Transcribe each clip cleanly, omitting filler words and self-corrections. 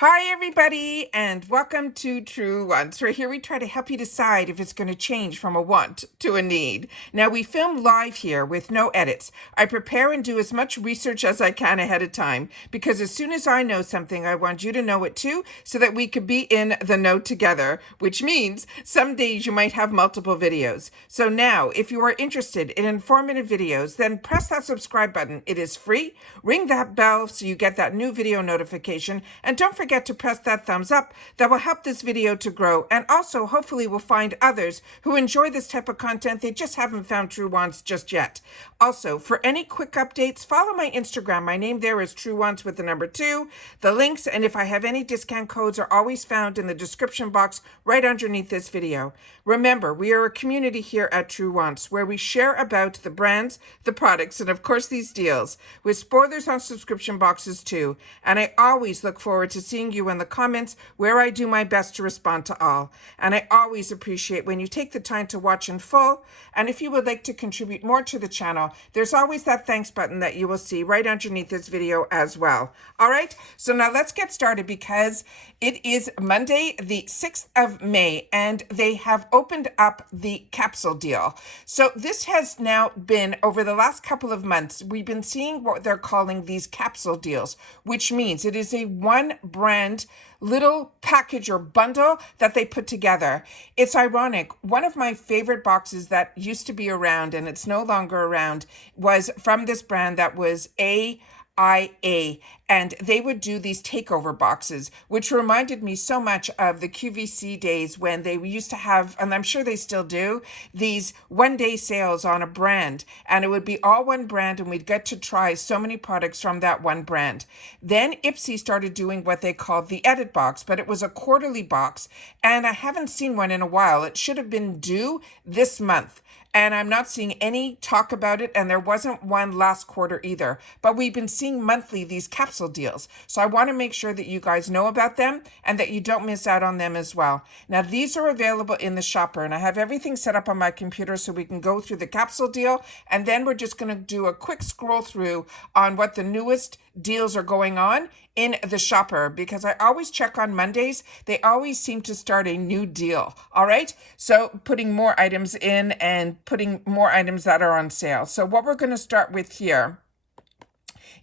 Hi, everybody, and welcome to Truewants. Right here, we try to help you decide if it's going to change from a want to a need. Now, we film live here with no edits. I prepare and do as much research as I can ahead of time because as soon as I know something, I want you to know it too so that we could be in the know together, which means some days you might have multiple videos. So now, if you are interested in informative videos, then press that subscribe button. It is free. Ring that bell so you get that new video notification, and don't forget to press that thumbs up. That will help this video to grow, and also hopefully we'll find others who enjoy this type of content. They just haven't found Truewants just yet. Also, for any quick updates, follow my Instagram. My name there is Truewants with the number 2. The links, and if I have any discount codes, are always found in the description box right underneath this video. Remember, we are a community here at Truewants where we share about the brands, the products, and of course these deals, with spoilers on subscription boxes too. And I always look forward to seeing you in the comments where I do my best to respond to all. And I always appreciate when you take the time to watch in full. And if you would like to contribute more to the channel, there's always that thanks button that you will see right underneath this video as well. All right, so now let's get started because it is Monday, the 6th of May, and they have opened up the Capsule Deal. So this has now been, over the last couple of months, we've been seeing what they're calling these capsule deals, which means it is a one brand little package or bundle that they put together. It's ironic. One of my favorite boxes that used to be around, and it's no longer around, was from this brand that was AIA, and they would do these takeover boxes, which reminded me so much of the QVC days when they used to have, and I'm sure they still do, these one-day sales on a brand, and it would be all one brand, and we'd get to try so many products from that one brand. Then IPSY started doing what they called the edit box, but it was a quarterly box, and I haven't seen one in a while. It should have been due this month, and I'm not seeing any talk about it, and there wasn't one last quarter either. But we've been seeing monthly these capsule deals. So I want to make sure that you guys know about them and that you don't miss out on them as well. Now, these are available in the shopper, and I have everything set up on my computer so we can go through the capsule deal, and then we're just going to do a quick scroll through on what the newest deals are going on in the shopper, because I always check on Mondays. They always seem to start a new deal. All right, so putting more items in and putting more items that are on sale. So what we're going to start with here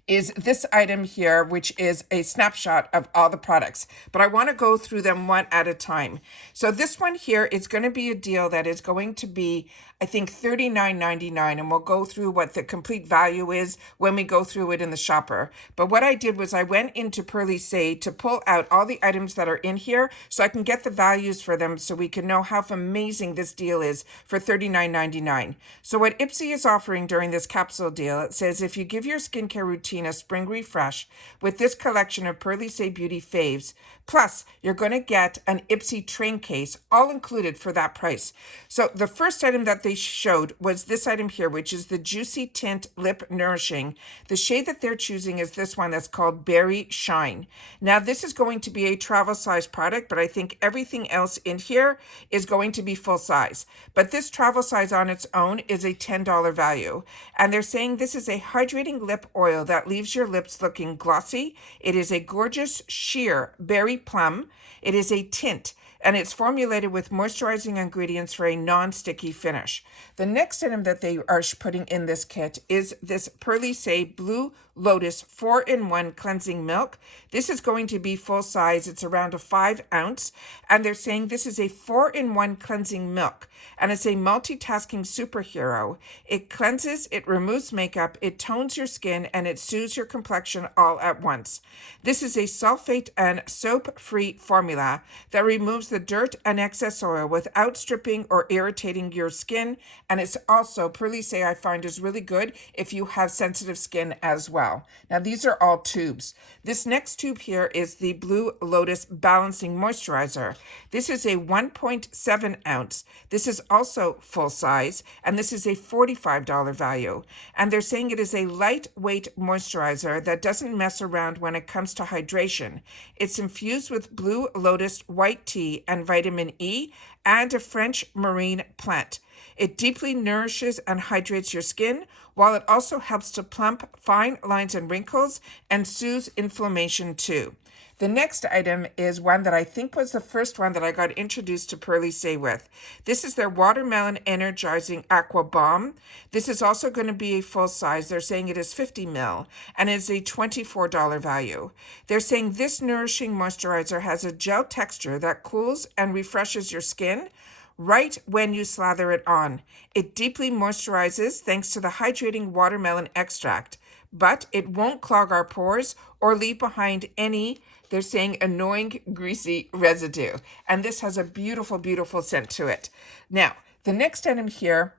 is this item here, which is a snapshot of all the products. But I want to go through them one at a time. So this one here is going to be a deal that is going to be, I think, $39.99, and we'll go through what the complete value is when we go through it in the shopper. But what I did was I went into Purlisse to pull out all the items that are in here so I can get the values for them so we can know how amazing this deal is for $39.99. So what IPSY is offering during this capsule deal, it says if you give your skincare routine a spring refresh with this collection of Purlisse Beauty Faves, plus you're going to get an IPSY train case, all included for that price. So the first item that they showed was this item here, which is the Juicy Tint Lip Nourishing. The shade that they're choosing is this one that's called Berry Shine. Now, this is going to be a travel size product, but I think everything else in here is going to be full size. But this travel size on its own is a $10 value. And they're saying this is a hydrating lip oil that leaves your lips looking glossy. It is a gorgeous sheer berry plum. It is a tint, and it's formulated with moisturizing ingredients for a non-sticky finish. The next item that they are putting in this kit is this Purlisse Blue Lotus 4-in-1 Cleansing Milk. This is going to be full size. It's around a 5 ounce, and they're saying this is a 4-in-1 cleansing milk, and it's a multitasking superhero. It cleanses, it removes makeup, it tones your skin, and it soothes your complexion all at once. This is a sulfate and soap-free formula that removes the dirt and excess oil without stripping or irritating your skin, and it's also, Purlisse I find, is really good if you have sensitive skin as well. Now, these are all tubes. This next tube here is the Blue Lotus Balancing Moisturizer. This is a 1.7 ounce. This is also full size, and this is a $45 value. And they're saying it is a lightweight moisturizer that doesn't mess around when it comes to hydration. It's infused with Blue Lotus white tea and vitamin E and a French marine plant. It deeply nourishes and hydrates your skin, while it also helps to plump fine lines and wrinkles and soothes inflammation too. The next item is one that I think was the first one that I got introduced to Purlisse with. This is their Watermelon Energizing Aqua Bomb. This is also going to be a full size. They're saying it is 50 ml and is a $24 value. They're saying this nourishing moisturizer has a gel texture that cools and refreshes your skin right when you slather it on. It deeply moisturizes thanks to the hydrating watermelon extract, but it won't clog our pores or leave behind any, they're saying, annoying greasy residue. And this has a beautiful, beautiful scent to it. Now, the next item here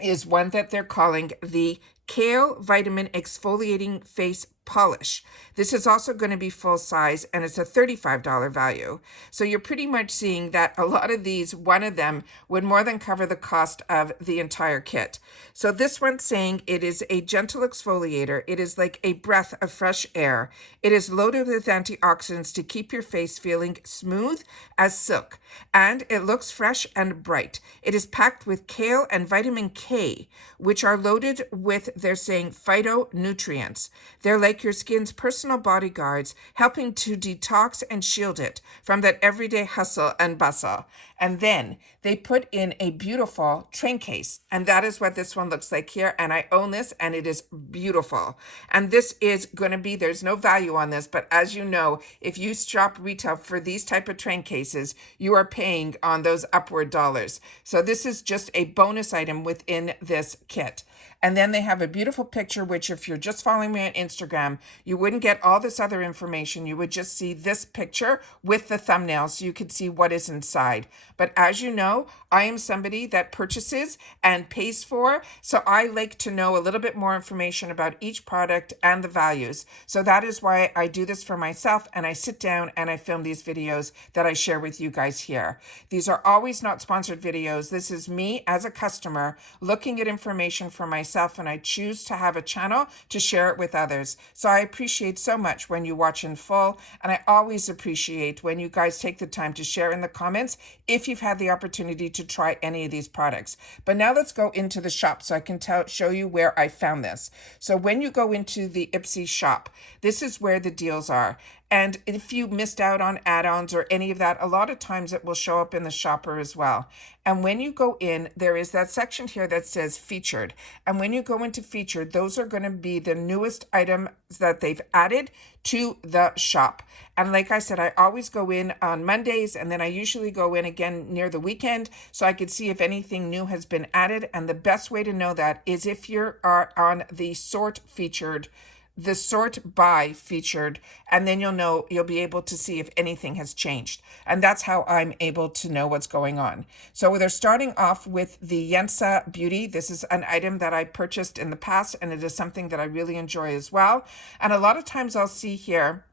is one that they're calling the Kale Vitamin Exfoliating Face Polish. This is also going to be full size, and it's a $35 value. So you're pretty much seeing that a lot of these, one of them would more than cover the cost of the entire kit. So this one's saying it is a gentle exfoliator. It is like a breath of fresh air. It is loaded with antioxidants to keep your face feeling smooth as silk, and it looks fresh and bright. It is packed with kale and vitamin K, which are loaded with, they're saying, phytonutrients. They're like your skin's personal bodyguards, helping to detox and shield it from that everyday hustle and bustle. And then they put in a beautiful train case, and that is what this one looks like here. And I own this, and it is beautiful. And this is going to be, there's no value on this, but as you know, if you shop retail for these type of train cases, you are paying on those upward dollars. So this is just a bonus item within this kit. And then they have a beautiful picture, which if you're just following me on Instagram, you wouldn't get all this other information. You would just see this picture with the thumbnail so you could see what is inside. But as you know, I am somebody that purchases and pays for, so I like to know a little bit more information about each product and the values. So that is why I do this for myself, and I sit down and I film these videos that I share with you guys here. These are always not sponsored videos. This is me as a customer looking at information for myself, and I choose to have a channel to share it with others. So I appreciate so much when you watch in full, and I always appreciate when you guys take the time to share in the comments if you've had the opportunity to try any of these products. But now let's go into the shop so I can show you where I found this. So when you go into the IPSY Shop, this is where the deals are. And if you missed out on add-ons or any of that, a lot of times it will show up in the shopper as well. And when you go in, there is that section here that says featured. And when you go into featured, those are going to be the newest items that they've added to the shop. And like I said, I always go in on Mondays, and then I usually go in again near the weekend so I could see if anything new has been added. And the best way to know that is if you are on the sort featured, the sort by featured, and then you'll be able to see if anything has changed. And that's how I'm able to know what's going on. So they're starting off with the Yensa Beauty. This is an item that I purchased in the past, and it is something that I really enjoy as well. And a lot of times I'll see here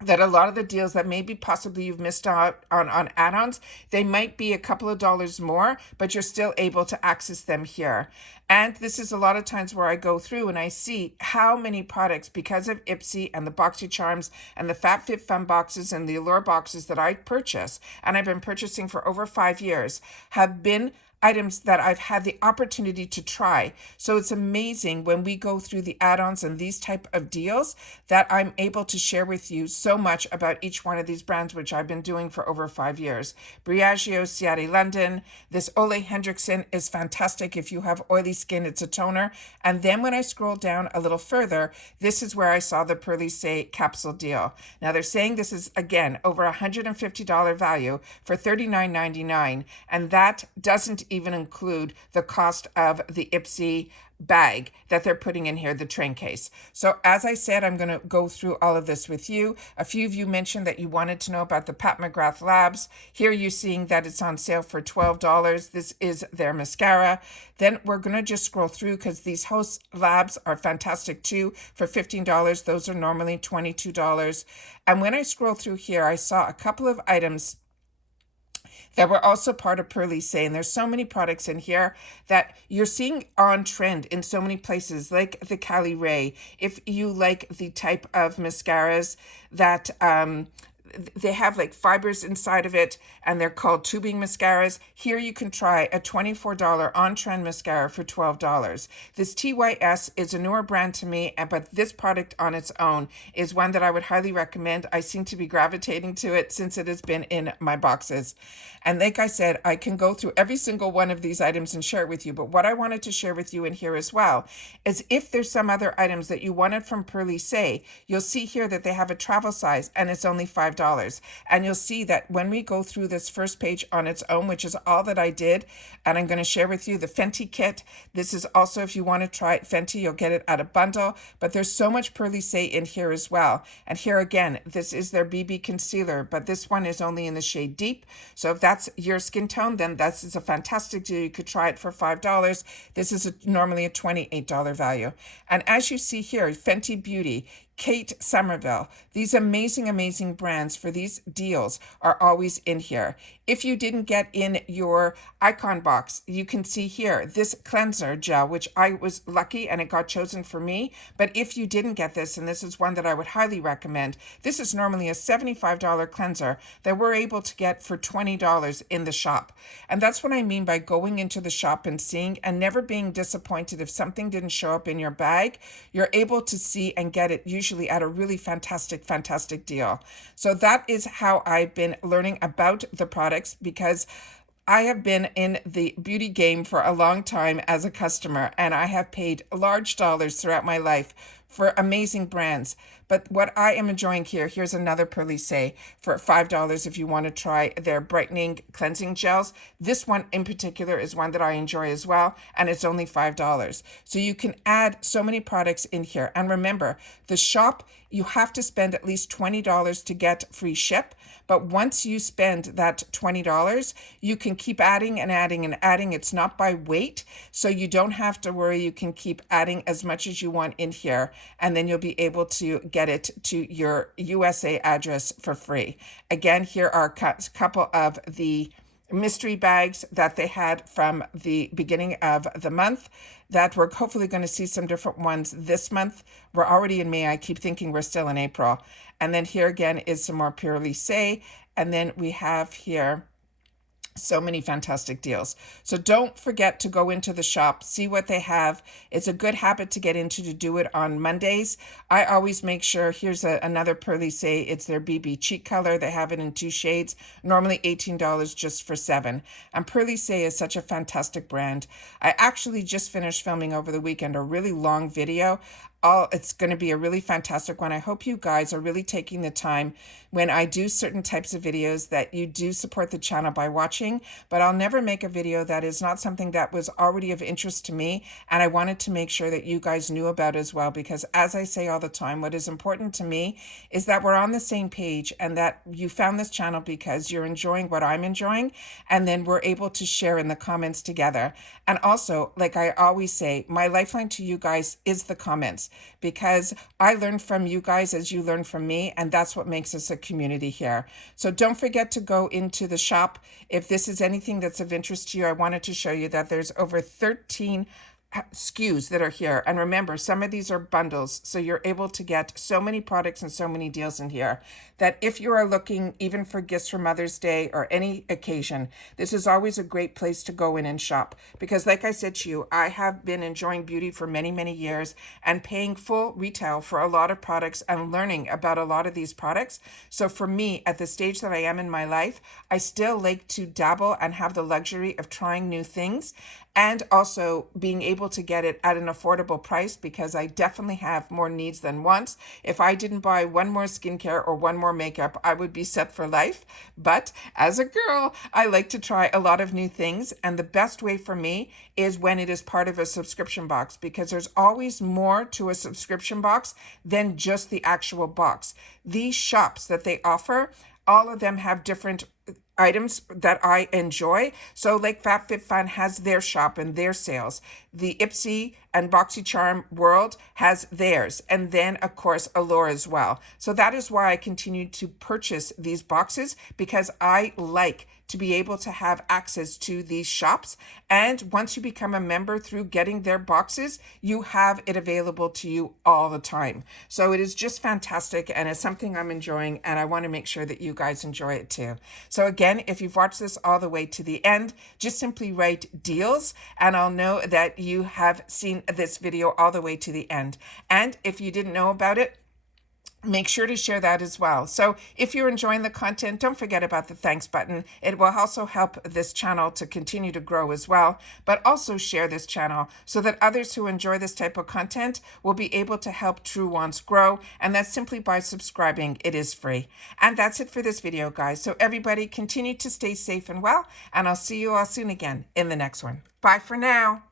that a lot of the deals that maybe possibly you've missed out on add-ons, they might be a couple of dollars more, but you're still able to access them here. And this is a lot of times where I go through and I see how many products, because of IPSY and the BoxyCharms and the FabFitFun boxes and the Allure boxes that I purchase, and I've been purchasing for over 5 years, have been items that I've had the opportunity to try. So it's amazing when we go through the add-ons and these type of deals that I'm able to share with you so much about each one of these brands, which I've been doing for over 5 years. Briageo Ciate London. This Ole Hendrickson is fantastic. If you have oily skin, it's a toner. And then when I scroll down a little further, this is where I saw the Purlisse Capsule Deal. Now they're saying this is, again, over $150 value for $39.99. And that doesn't even include the cost of the IPSY bag that they're putting in here, the train case. So as I said, I'm going to go through all of this with you. A few of you mentioned that you wanted to know about the Pat McGrath Labs. Here you're seeing that it's on sale for $12. This is their mascara. Then we're going to just scroll through because these Host Labs are fantastic too for $15. Those are normally $22. And when I scroll through here, I saw a couple of items that were also part of Purlisse. And there's so many products in here that you're seeing on trend in so many places, like the Cali Ray. If you like the type of mascaras that they have like fibers inside of it, and they're called tubing mascaras. Here you can try a $24 on-trend mascara for $12. This TYS is a newer brand to me, but this product on its own is one that I would highly recommend. I seem to be gravitating to it since it has been in my boxes. And like I said, I can go through every single one of these items and share it with you. But what I wanted to share with you in here as well is if there's some other items that you wanted from Purlisse, you'll see here that they have a travel size and it's only $5. And you'll see that when we go through this first page on its own, which is all that I did, and I'm going to share with you the Fenty kit. This is also, if you want to try Fenty, you'll get it at a bundle. But there's so much Purlisse in here as well. And here again, this is their BB concealer, but this one is only in the shade Deep. So if that's your skin tone, then this is a fantastic deal. You could try it for $5. This is normally a $28 value. And as you see here, Fenty Beauty, Kate Somerville, these amazing brands for these deals are always in here. If you didn't get in your icon box, you can see here this cleanser gel, which I was lucky and it got chosen for me. But if you didn't get this, and this is one that I would highly recommend, this is normally a $75 cleanser that we're able to get for $20 in the shop. And that's what I mean by going into the shop and seeing and never being disappointed if something didn't show up in your bag. You're able to see and get it usually at a really fantastic deal. So that is how I've been learning about the products, because I have been in the beauty game for a long time as a customer, and I have paid large dollars throughout my life for amazing brands. But what I am enjoying here, here's another Purlisse for $5 if you want to try their brightening cleansing gels. This one in particular is one that I enjoy as well, and it's only $5. So you can add so many products in here. And remember, the shop, you have to spend at least $20 to get free ship. But once you spend that $20, you can keep adding and adding and adding. It's not by weight, so you don't have to worry. You can keep adding as much as you want in here, and then you'll be able to get it to your USA address for free. Again, here are a couple of the mystery bags that they had from the beginning of the month that we're hopefully going to see some different ones this month. We're already in May. I keep thinking we're still in April. And then here again is some more Purlisse. And then we have here so many fantastic deals. So don't forget to go into the shop, see what they have. It's a good habit to get into, to do it on Mondays. I always make sure, here's another Purlisse. It's their BB cheek color. They have it in 2 shades, normally $18 just for 7. And Purlisse is such a fantastic brand. I actually just finished filming over the weekend a really long video. It's going to be a really fantastic one. I hope you guys are really taking the time when I do certain types of videos that you do support the channel by watching, but I'll never make a video that is not something that was already of interest to me, and I wanted to make sure that you guys knew about as well, because as I say all the time, what is important to me is that we're on the same page and that you found this channel because you're enjoying what I'm enjoying, and then we're able to share in the comments together. And also, like I always say, my lifeline to you guys is the comments, because I learn from you guys as you learn from me, and that's what makes us a community here. So don't forget to go into the shop. If this is anything that's of interest to you, I wanted to show you that there's over 13 SKUs that are here. And remember, some of these are bundles, so you're able to get so many products and so many deals in here that if you are looking even for gifts for Mother's Day or any occasion, this is always a great place to go in and shop. Because like I said to you, I have been enjoying beauty for many years and paying full retail for a lot of products and learning about a lot of these products. So for me, at the stage that I am in my life, I still like to dabble and have the luxury of trying new things, and also being able to get it at an affordable price, because I definitely have more needs than wants. If I didn't buy one more skincare or one more makeup, I would be set for life. But as a girl, I like to try a lot of new things, and the best way for me is when it is part of a subscription box, because there's always more to a subscription box than just the actual box. These shops that they offer, all of them have different items that I enjoy. So like FabFitFun has their shop and their sales. The IPSY and BoxyCharm World has theirs. And then, of course, Allure as well. So that is why I continue to purchase these boxes, because I like to be able to have access to these shops. And once you become a member through getting their boxes, you have it available to you all the time. So it is just fantastic, and it's something I'm enjoying, and I want to make sure that you guys enjoy it too. So again, if you've watched this all the way to the end, just simply write deals, and I'll know that you have seen this video all the way to the end. And if you didn't know about it, make sure to share that as well. So if you're enjoying the content, don't forget about the thanks button. It will also help this channel to continue to grow as well, but also share this channel so that others who enjoy this type of content will be able to help Truewants grow. And that's simply by subscribing. It is free. And that's it for this video, guys. So everybody continue to stay safe and well, and I'll see you all soon again in the next one. Bye for now.